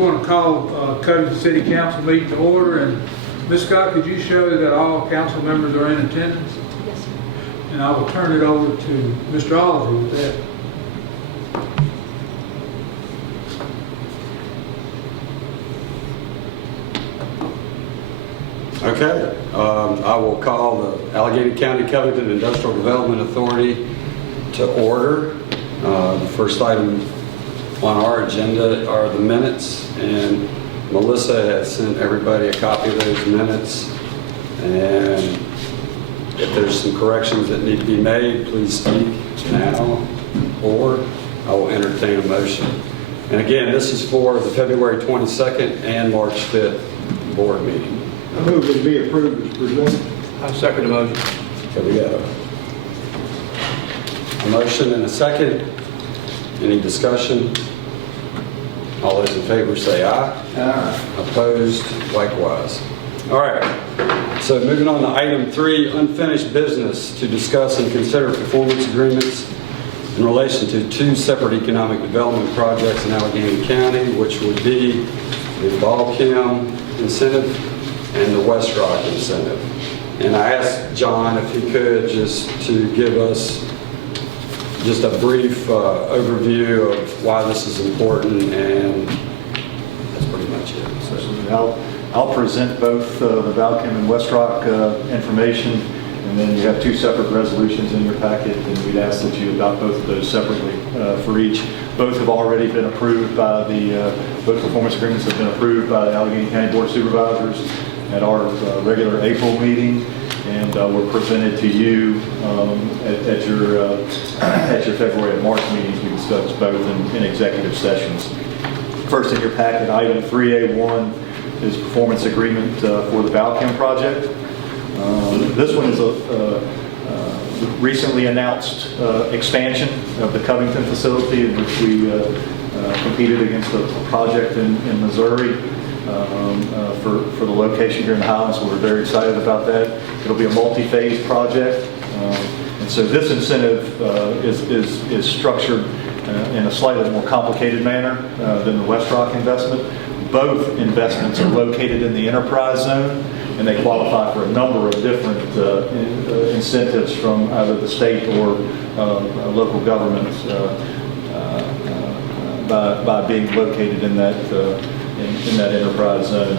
going to call Covington City Council meeting to order. And Ms. Scott, could you show that all council members are in attendance? Yes, sir. And I will turn it over to Mr. Oliver with that. Okay, I will call the Alleghany County Covington Industrial Development Authority to order. The first item on our agenda are the minutes, and Melissa has sent everybody a copy of those minutes. And if there's some corrections that need to be made, please speak now, or I will entertain a motion. And again, this is for the February 22nd and March 5th board meeting. I move it be approved as presented. I second the motion. Okay, we got a motion and a second. Any discussion? All those in favor say aye. Aye. Opposed, likewise. All right, so moving on to item 3, unfinished business, to discuss and consider performance agreements in relation to 2 separate economic development projects in Alleghany County, which would be the Balchem incentive and the West Rock incentive. And I asked John if he could just to give us just a brief overview of why this is important, and that's pretty much it. So I'll present both the Balchem and West Rock information, and then you have 2 separate resolutions in your packet, and we'd ask that you adopt both of those separately for each. Both have already been approved by both performance agreements have been approved by the Alleghany County Board of Supervisors at our regular April meeting, and were presented to you at your February and March meetings. We discussed both in executive sessions. First in your packet, item 3A1 is performance agreement for the Balchem project. This one is a recently announced expansion of the Covington facility, in which we competed against a project in Missouri for the location here in the Highlands. So we're very excited about that. It'll be a multi-phase project, and so this incentive is structured in a slightly more complicated manner than the West Rock investment. Both investments are located in the enterprise zone, and they qualify for a number of different incentives from either the state or local governments by being located in that enterprise zone.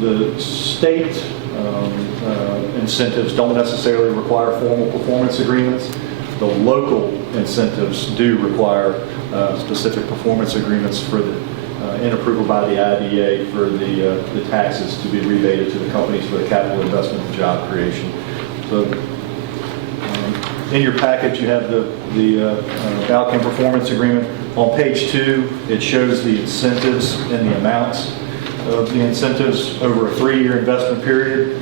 The state incentives don't necessarily require formal performance agreements. The local incentives do require specific performance agreements for in approval by the IDA for the taxes to be rebated to the companies for the capital investment and job creation. So in your package you have the Balchem performance agreement. On page 2 it shows the incentives and the amounts of the incentives over a 3-year investment period,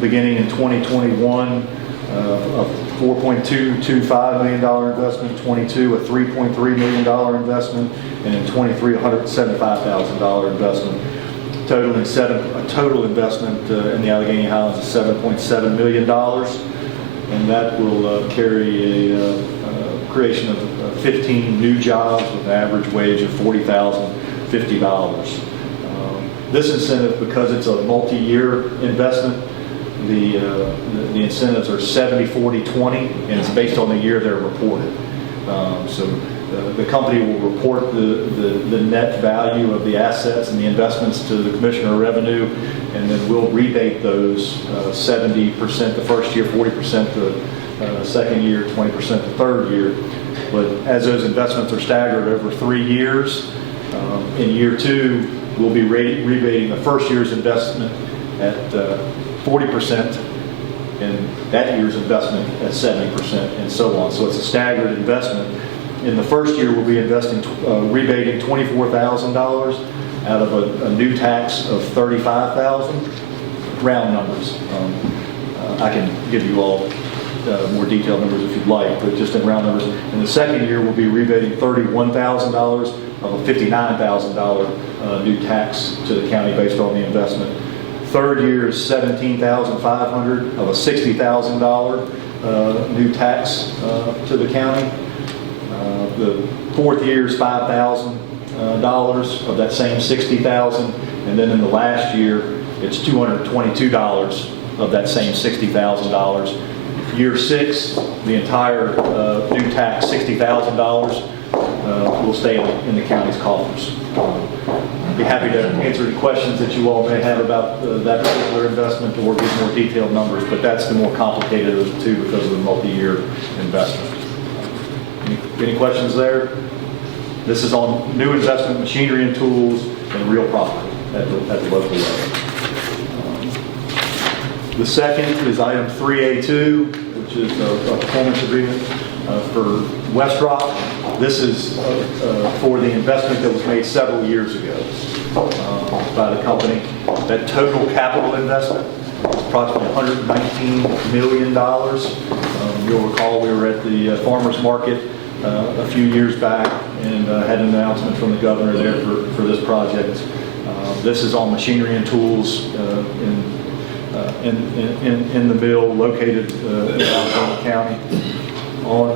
beginning in 2021, a $4.225 million investment, 22 a $3.3 million investment, and in 23 a $175,000 investment. A total investment in the Alleghany Highlands is $7.7 million, and that will carry a creation of 15 new jobs with an average wage of $40,050. This incentive, because it's a multi-year investment, the incentives are 70-40-20, and it's based on the year they're reported. So the company will report the net value of the assets and the investments to the Commissioner of Revenue, and then we'll rebate those 70% the first year, 40% the second year, 20% the third year. But as those investments are staggered over 3 years, in year 2, we'll be rebating the first year's investment at 40%, and that year's investment at 70%, and so on. So it's a staggered investment. In the first year, we'll be rebating $24,000 out of a new tax of $35,000. Round numbers. I can give you all more detailed numbers if you'd like, but just in round numbers. In the second year, we'll be rebating $31,000 of a $59,000 new tax to the county based on the investment. Third year is $17,500 of a $60,000 new tax to the county. The fourth year is $5,000 dollars of that same $60,000, and then in the last year, it's $222 of that same $60,000. Year 6, the entire new tax, $60,000, will stay in the county's coffers. I'd be happy to answer any questions that you all may have about that particular investment or give more detailed numbers, but that's the more complicated of the two because of the multi-year investment. Any questions there? This is on new investment, machinery and tools, and real property at the local level. The second is item 3A2, which is a performance agreement for West Rock. This is for the investment that was made several years ago by the company. That total capital investment is approximately $119 million. You'll recall we were at the farmers market a few years back and had an announcement from the governor there for this project. This is on machinery and tools in the mill located in Alabama County. On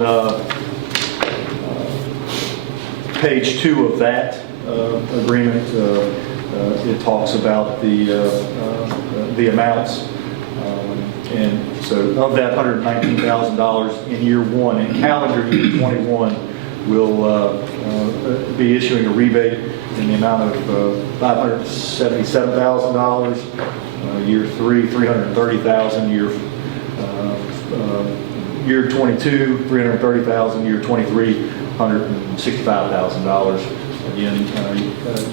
page 2 of that agreement, it talks about the amounts. And so of that $119,000 in year 1, in calendar year 21, we'll be issuing a rebate in the amount of $577,000. Year 3, $330,000. Year 22, $330,000. Year 23, $165,000. Again,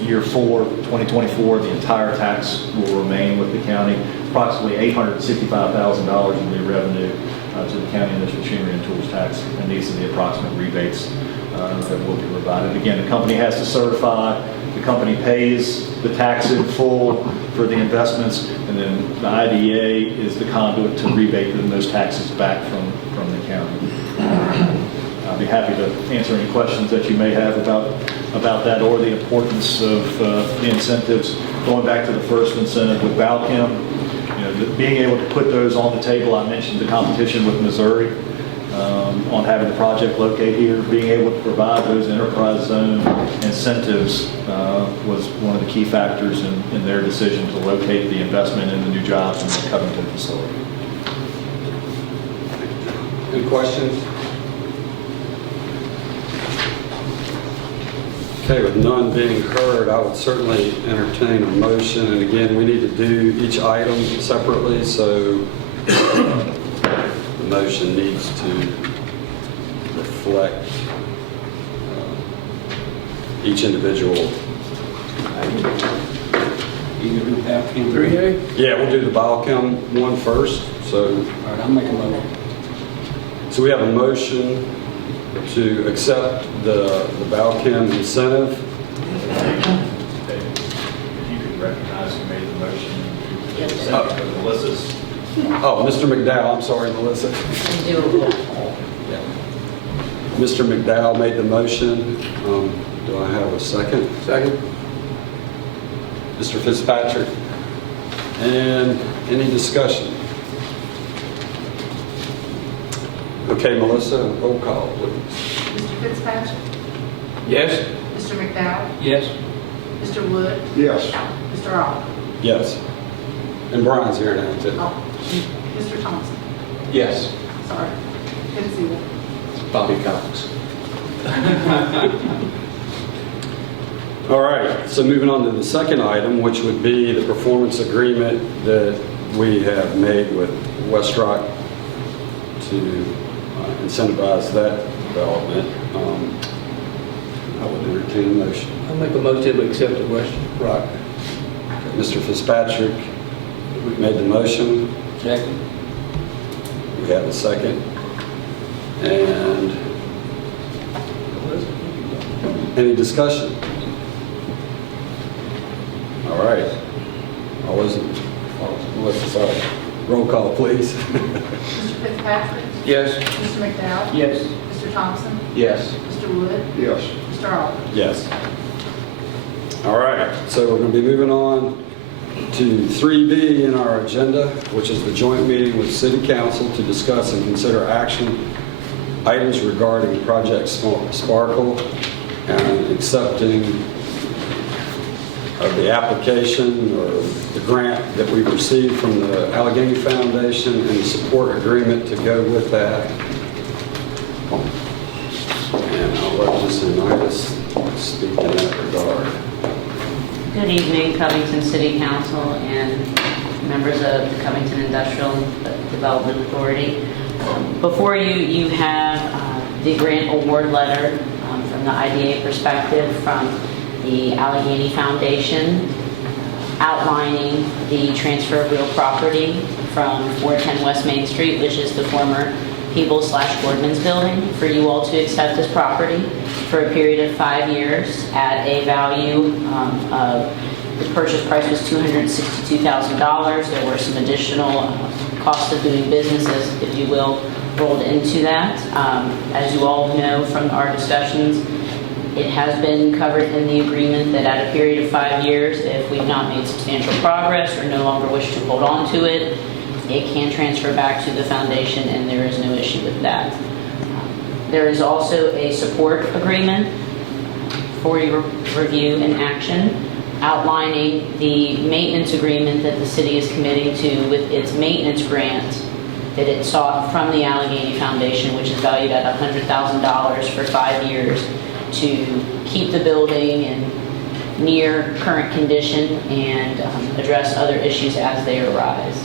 year 4, 2024, the entire tax will remain with the county. Approximately $865,000 in new revenue to the county in this machinery and tools tax, and these are the approximate rebates that will be provided. Again, the company has to certify, the company pays the tax in full for the investments, and then the IDA is the conduit to rebate those taxes back from the county. I'll be happy to answer any questions that you may have about that or the importance of the incentives. Going back to the first incentive with Balchem, being able to put those on the table. I mentioned the competition with Missouri on having the project locate here. Being able to provide those enterprise zone incentives was one of the key factors in their decision to locate the investment in the new jobs in the Covington facility. Any questions? Okay, with none being heard, I would certainly entertain a motion. And again, we need to do each item separately, so the motion needs to reflect each individual. Either do Balchem. 3A? Yeah, we'll do the Biochem one first. So, All right, I'll make a motion. so we have a motion to accept the Balchem incentive. If you could recognize who made the motion. Melissa's. Oh, Mr. McDowell, I'm sorry, Melissa. Do a roll call. Yeah. Mr. McDowell made the motion. Do I have a second? Second. Mr. Fitzpatrick. And any discussion? Okay, Melissa, roll call, please. Mr. Fitzpatrick? Yes. Mr. McDowell? Yes. Mr. Wood? Yes. Mr. Oliver? Yes. And Brian's here now, too. Oh, Mr. Thompson? Yes. Sorry, couldn't see that. Bobby Cox. All right, so moving on to the second item, which would be the performance agreement that we have made with West Rock to incentivize that development. I would entertain a motion. I'll make a motion to accept the West Rock. Mr. Fitzpatrick made the motion. Second. We have a second. And any discussion? All right. All those in, Melissa, sorry. Roll call, please. Mr. Fitzpatrick? Yes. Mr. McDowell? Yes. Mr. Thompson? Yes. Mr. Wood? Yes. Mr. Oliver? Yes. All right, so we're going to be moving on to 3B in our agenda, which is the joint meeting with City Council to discuss and consider action items regarding Project Sparkle and accepting of the application or the grant that we received from the Allegheny Foundation and the support agreement to go with that. And I'll let Ms. Unitas speak in that regard. Good evening, Covington City Council and members of the Covington Industrial Development Authority. Before you, you have the grant award letter from the IDA perspective from the Allegheny Foundation outlining the transfer of real property from 410 West Main Street, which is the former Peoples/Gordman's building, for you all to accept this property for a period of 5 years at a value of, the purchase price was $262,000. There were some additional costs of doing businesses, if you will, rolled into that. As you all know from our discussions, it has been covered in the agreement that at a period of 5 years, if we've not made substantial progress or no longer wish to hold on to it, it can transfer back to the foundation, and there is no issue with that. There is also a support agreement for your review and action outlining the maintenance agreement that the city is committing to with its maintenance grant that it sought from the Allegheny Foundation, which is valued at $100,000 for 5 years to keep the building in near current condition and address other issues as they arise.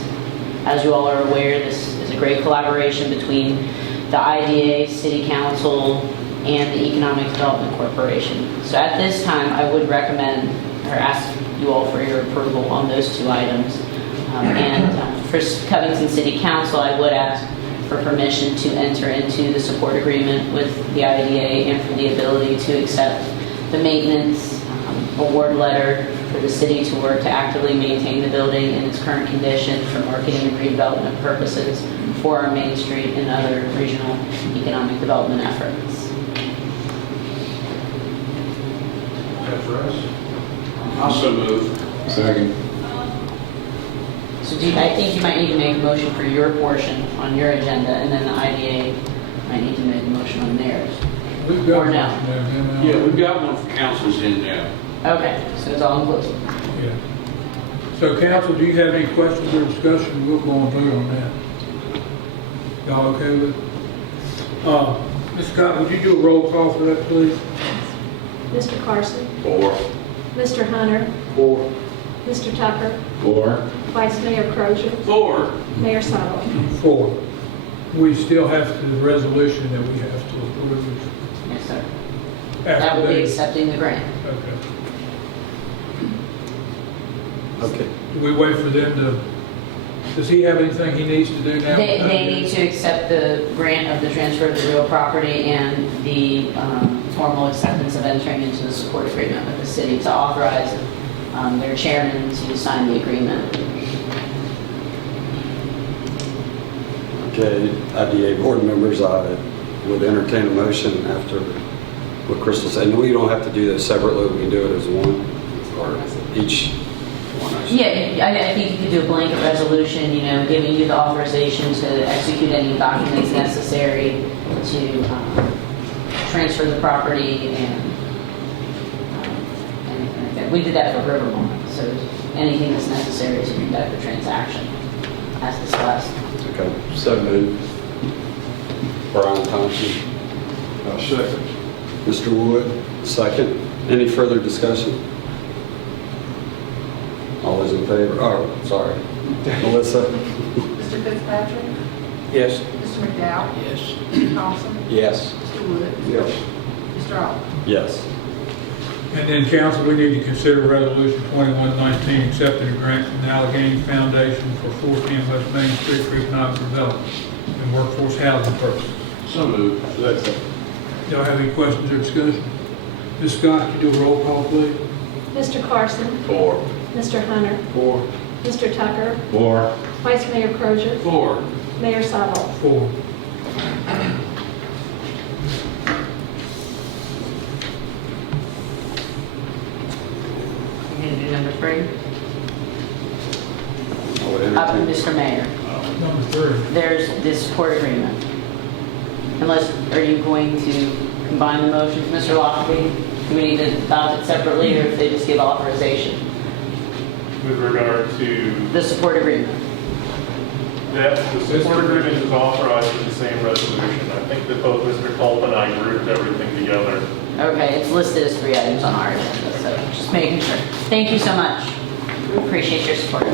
As you all are aware, this is a great collaboration between the IDA, City Council, and the Economic Development Corporation. So at this time, I would recommend or ask you all for your approval on those 2 items. For Covington City Council, I would ask for permission to enter into the support agreement with the IDA and for the ability to accept the maintenance award letter for the city to work to actively maintain the building in its current condition for marketing and redevelopment purposes for our Main Street and other regional economic development efforts. That's for us. Also move. Second. So I think you might need to make a motion for your portion on your agenda, and then the IDA might need to make a motion on theirs. We've got Or no? one there, now. Yeah, we've got one for councils in there. Okay, so it's all inclusive. Yeah. So council, do you have any questions or discussion? We'll go on through on that. Y'all okay with it? Ms. Scott, would you do a roll call for that, please? Mr. Carson, 4. Mr. Hunter, 4. Mr. Tucker, 4. Vice Mayor Crozier, 4. Mayor Sottle. 4. We still have the resolution that we have to approve. Yes, sir. After That will be accepting the grant. Okay. Okay. Do we wait for them to, does he have anything he needs to do now? They need to accept the grant of the transfer of the real property and the formal acceptance of entering into the support agreement with the city to authorize their chairman to sign the agreement. Okay, IDA board members, I would entertain a motion after what Crystal said. And we don't have to do this separately, we can do it as one, or each one. I should- Yeah, I think you could do a blanket resolution, giving you the authorization to execute any documents necessary to transfer the property and anything like that. We did that for Rivermont, so anything that's necessary to conduct the transaction as discussed. Okay, so moved. Brian Thompson. Second. Mr. Wood, second. Any further discussion? All those in favor? Oh, sorry. Melissa? Mr. Fitzpatrick, Yes. Mr. McDowell, Yes. Mr. Thompson, Yes. Mr. Wood, Yes. Mr. Allen. Yes. And then council, we need to consider resolution 2119, accepting a grant from the Allegheny Foundation for 410 West Main Street for economic development and workforce housing purposes. So moved. Y'all have any questions or discussion? Ms. Scott, could you do a roll call, please? Mr. Carson, 4. Mr. Hunter, 4. Mr. Tucker, 4. Vice Mayor Crozier, 4. Mayor Sottle. 4. You're going to do number 3? I would entertain. Mr. Mayor, Number 3. there's this support agreement. Unless, are you going to combine the motions, Mr. Lockley? Do we need to adopt it separately, or if they just give authorization? With regard to The support agreement. that, the support agreement is authorized in the same resolution. I think that both Mr. Culp and I grouped everything together. Okay, it's listed as 3 items on our agenda, so just making sure. Thank you so much. We appreciate your support.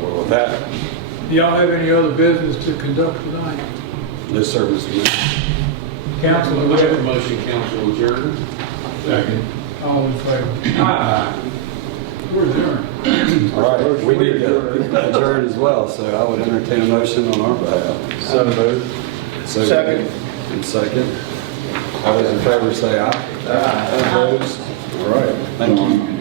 Well, with that, Do y'all have any other business to conduct tonight? no service. Council, do we Make a have motion, council adjourn. Second. all in favor? Aye. We're adjourned. All right, we need to adjourn as well, so I would entertain a motion on our behalf. So moved. Second. And second. All those in favor say aye. Aye. Opposed? All right, thank you.